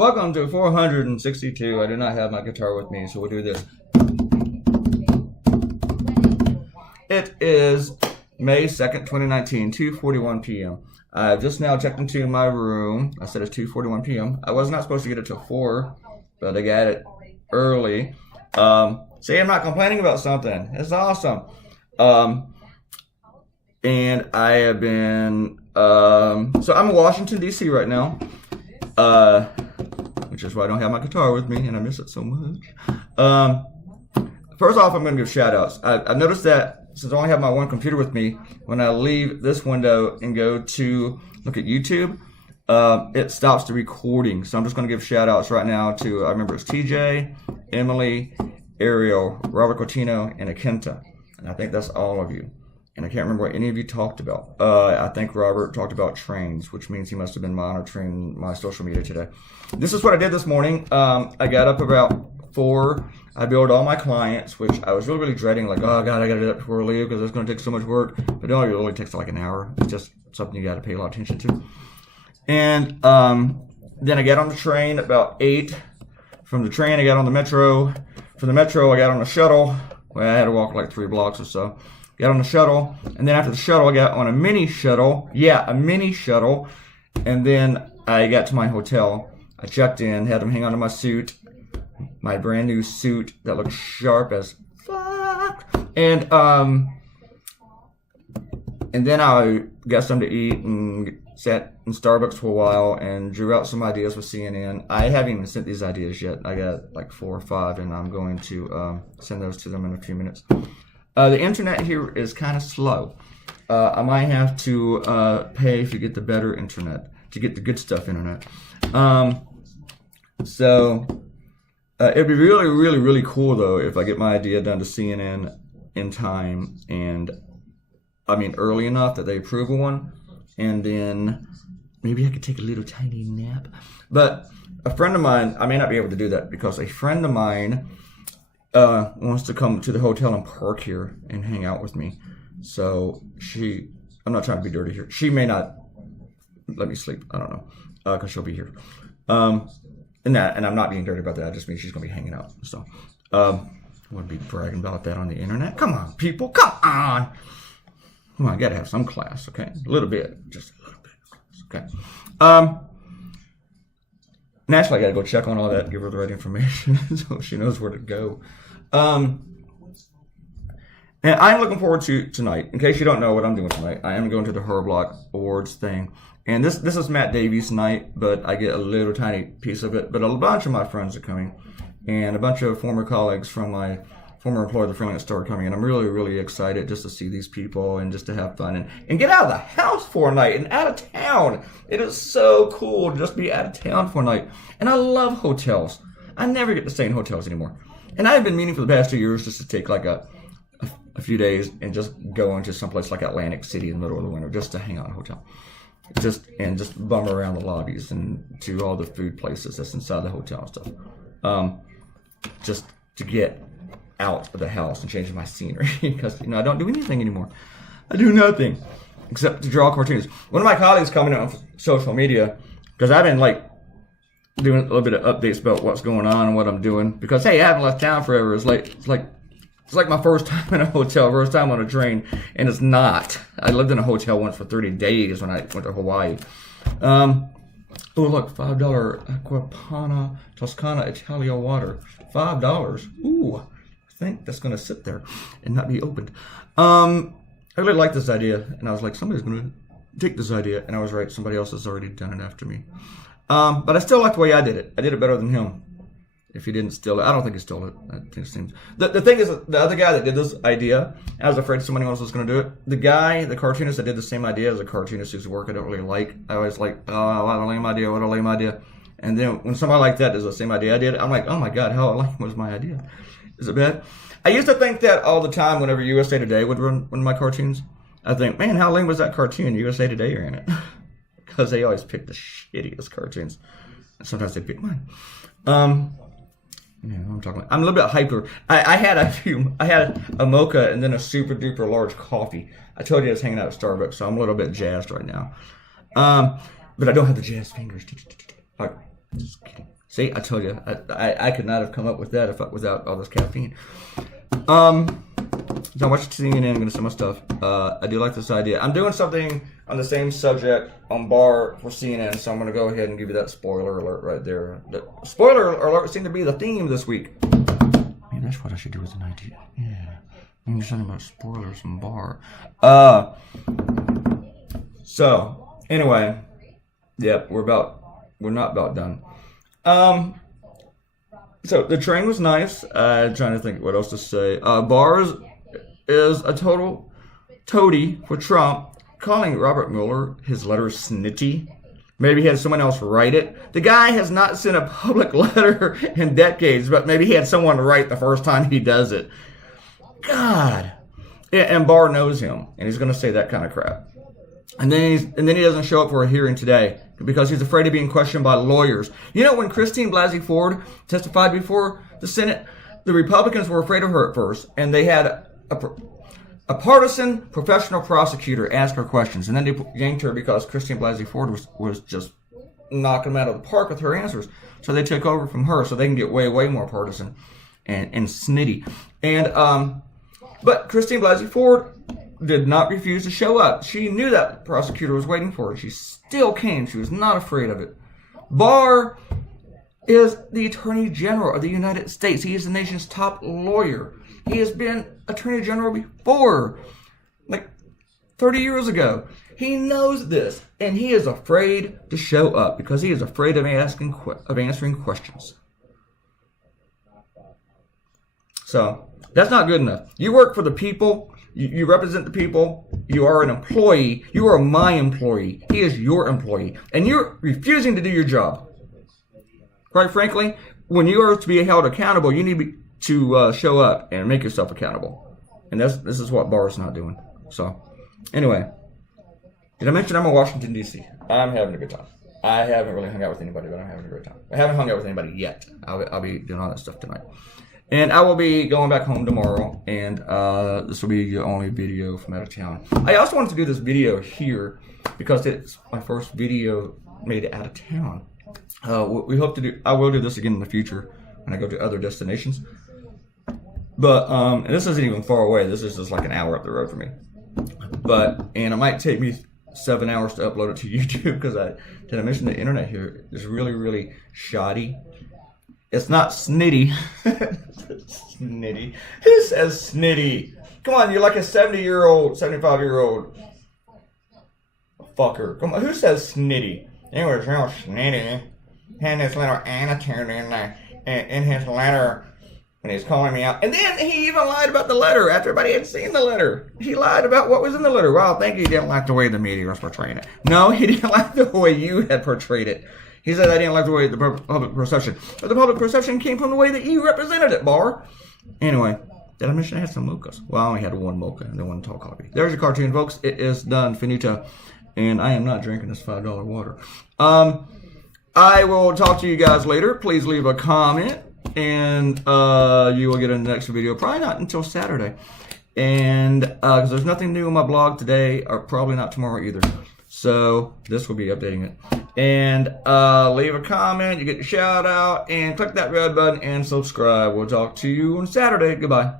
Welcome to 462. I do not have my guitar with me, so we'll do this. It is May 2nd, 2019, 2:41 p.m. I've just now checked into my room. I said it's 2:41 p.m. I was not supposed to get it till 4, but I got it early. See, I'm not complaining about something. It's awesome. And I have been, so I'm in Washington, D.C. right now, which is why I don't have my guitar with me, and I miss it so much. First off, I'm going to give shout-outs. I've noticed that since I only have my one computer with me, when I leave this window and go to look at YouTube, it stops the recording. So I'm just going to give shout-outs right now to, I remember it's TJ, Emily, Ariel, Robert Cortino, and Akenta. And I think that's all of you. And I can't remember what any of you talked about. I think Robert talked about trains, which means he must have been monitoring my social media today. This is what I did this morning. I got up about 4. I billed all my clients, which I was really dreading. Like, oh, God, I got to do that before I leave because it's going to take so much work. But it only takes like an hour. It's just something you got to pay a lot of attention to. And then I got on the train about 8. From the train, I got on the metro. From the metro, I got on the shuttle. Well, I had to walk like 3 blocks or so. Got on the shuttle, and then after the shuttle, I got on a mini shuttle. Yeah, a mini shuttle. And then I got to my hotel. I checked in, had them hang on to my suit, my brand new suit that looks sharp as fuck. And then I got something to eat and sat in Starbucks for a while and drew out some ideas with CNN. I haven't even sent these ideas yet. I got like 4 or 5, and I'm going to send those to them in a few minutes. The internet here is kind of slow. I might have to pay to get the better internet, to get the good stuff internet. So it'd be really cool, though, if I get my idea done to CNN in time, and I mean early enough that they approve of one, and then maybe I could take a little tiny nap. But a friend of mine, I may not be able to do that because a friend of mine wants to come to the hotel and park here and hang out with me. So I'm not trying to be dirty here. She may not let me sleep. I don't know, because she'll be here. And I'm not being dirty about that. I just mean she's going to be hanging out. So I wouldn't be bragging about that on the internet. Come on, people. Come on. Come on, I got to have some class, okay? A little bit. Just a little bit of class, okay? Naturally, I got to go check on all that and give her the right information so she knows where to go. And I'm looking forward to tonight. In case you don't know what I'm doing tonight, I am going to the Horror Block Awards thing. And this is Matt Davies' night, but I get a little tiny piece of it. But a bunch of my friends are coming, and a bunch of former colleagues from my former employer, the Freelance Store, are coming. And I'm really excited just to see these people and just to have fun and get out of the house for a night and out of town. It is so cool to just be out of town for a night. And I love hotels. I never get to stay in hotels anymore. And I've been meaning for the past 2 years just to take like a few days and just go into someplace like Atlantic City in the middle of the winter just to hang out in a hotel. Just bum around the lobbies and to all the food places that's inside the hotel and stuff. Just to get out of the house and change my scenery because I don't do anything anymore. I do nothing except to draw cartoons. One of my colleagues commented on social media because I've been like doing a little bit of updates about what's going on and what I'm doing because hey, I haven't left town forever. It's like my first time in a hotel, first time on a train, and it's not. I lived in a hotel once for 30 days when I went to Hawaii. Oh look, $5 Aquapana Toscana Italia water, $5. Ooh, I think that's gonna sit there and not be opened. I really like this idea, and I was like, somebody's gonna take this idea, and I was right. Somebody else has already done it after me. But I still like the way I did it. I did it better than him. If he didn't steal it, I don't think he stole it. I think it seems the thing is, the other guy that did this idea, I was afraid somebody else was going to do it. The cartoonist that did the same idea as a cartoonist whose work I don't really like. I always like, oh, what a lame idea. And then when somebody like that does the same idea I did, I'm like, oh my God, how lame was my idea? Is it bad? I used to think that all the time whenever USA Today would run one of my cartoons. I think, man, how lame was that cartoon? USA Today are in it. Because they always pick the shittiest cartoons. And sometimes they pick mine. Yeah, I'm talking. I'm a little bit hyper. I had a mocha and then a super duper large coffee. I told you I was hanging out at Starbucks, so I'm a little bit jazzed right now. But I don't have the jazz fingers. Just kidding. See, I told you, I could not have come up with that without all this caffeine. So I watched CNN. I'm gonna send my stuff. I do like this idea. I'm doing something on the same subject on bar for CNN, so I'm gonna go ahead and give you that spoiler alert right there. The spoiler alert seemed to be the theme this week. Maybe that's what I should do with an idea. Yeah, I'm just talking about spoilers on bar. So anyway, yep, we're not about done. So the train was nice. I'm trying to think what else to say. Bars is a total toady for Trump, calling Robert Mueller his letter snitty. Maybe he had someone else write it. The guy has not sent a public letter in decades, but maybe he had someone write the first time he does it. God. And Barr knows him, and he's going to say that kind of crap. And then he doesn't show up for a hearing today because he's afraid of being questioned by lawyers. You know, when Christine Blasey Ford testified before the Senate, the Republicans were afraid of her at first, and they had a partisan professional prosecutor ask her questions, and then they yanked her because Christine Blasey Ford was just knocking them out of the park with her answers. So they took over from her so they can get way, way more partisan and snitty. But Christine Blasey Ford did not refuse to show up. She knew that prosecutor was waiting for her. She still came. She was not afraid of it. Barr is the Attorney General of the United States. He is the nation's top lawyer. He has been Attorney General before, like 30 years ago. He knows this, and he is afraid to show up because he is afraid of answering questions. So that's not good enough. You work for the people. You represent the people. You are an employee. You are my employee. He is your employee. And you're refusing to do your job. Quite frankly, when you are to be held accountable, you need to show up and make yourself accountable. And this is what Barr is not doing. So, anyway. Did I mention I'm in Washington, D.C.? I'm having a good time. I haven't really hung out with anybody, but I'm having a great time. I haven't hung out with anybody yet. I'll be doing all that stuff tonight. And I will be going back home tomorrow, and this will be the only video from out of town. I also wanted to do this video here because it's my first video made out of town. We hope to do. I will do this again in the future when I go to other destinations. But and this isn't even far away. This is just like an hour up the road for me. And it might take me 7 hours to upload it to YouTube because did I mention the internet here is really, really shoddy. It's not snitty. Snitty. Who says snitty? Come on, you're like a 70-year-old, 75-year-old fucker. Come on, who says snitty? It was real snitty. Had this little attitude in his letter when he's calling me out. And then he even lied about the letter after everybody had seen the letter. He lied about what was in the letter. Well, I think he didn't like the way the media was portraying it. No, he didn't like the way you had portrayed it. He said I didn't like the way the public perception. But the public perception came from the way that you represented it, Barr. Anyway, did I mention I had some mochas? Well, I only had one mocha and then one tall coffee. There's your cartoon, folks. It is done. Finito. And I am not drinking this $5 water. I will talk to you guys later. Please leave a comment. And you will get in the next video. Probably not until Saturday. And because there's nothing new on my blog today. Or probably not tomorrow either. So this will be updating it. And leave a comment, you get your shout out, and click that red button and subscribe. We'll talk to you on Saturday. Goodbye.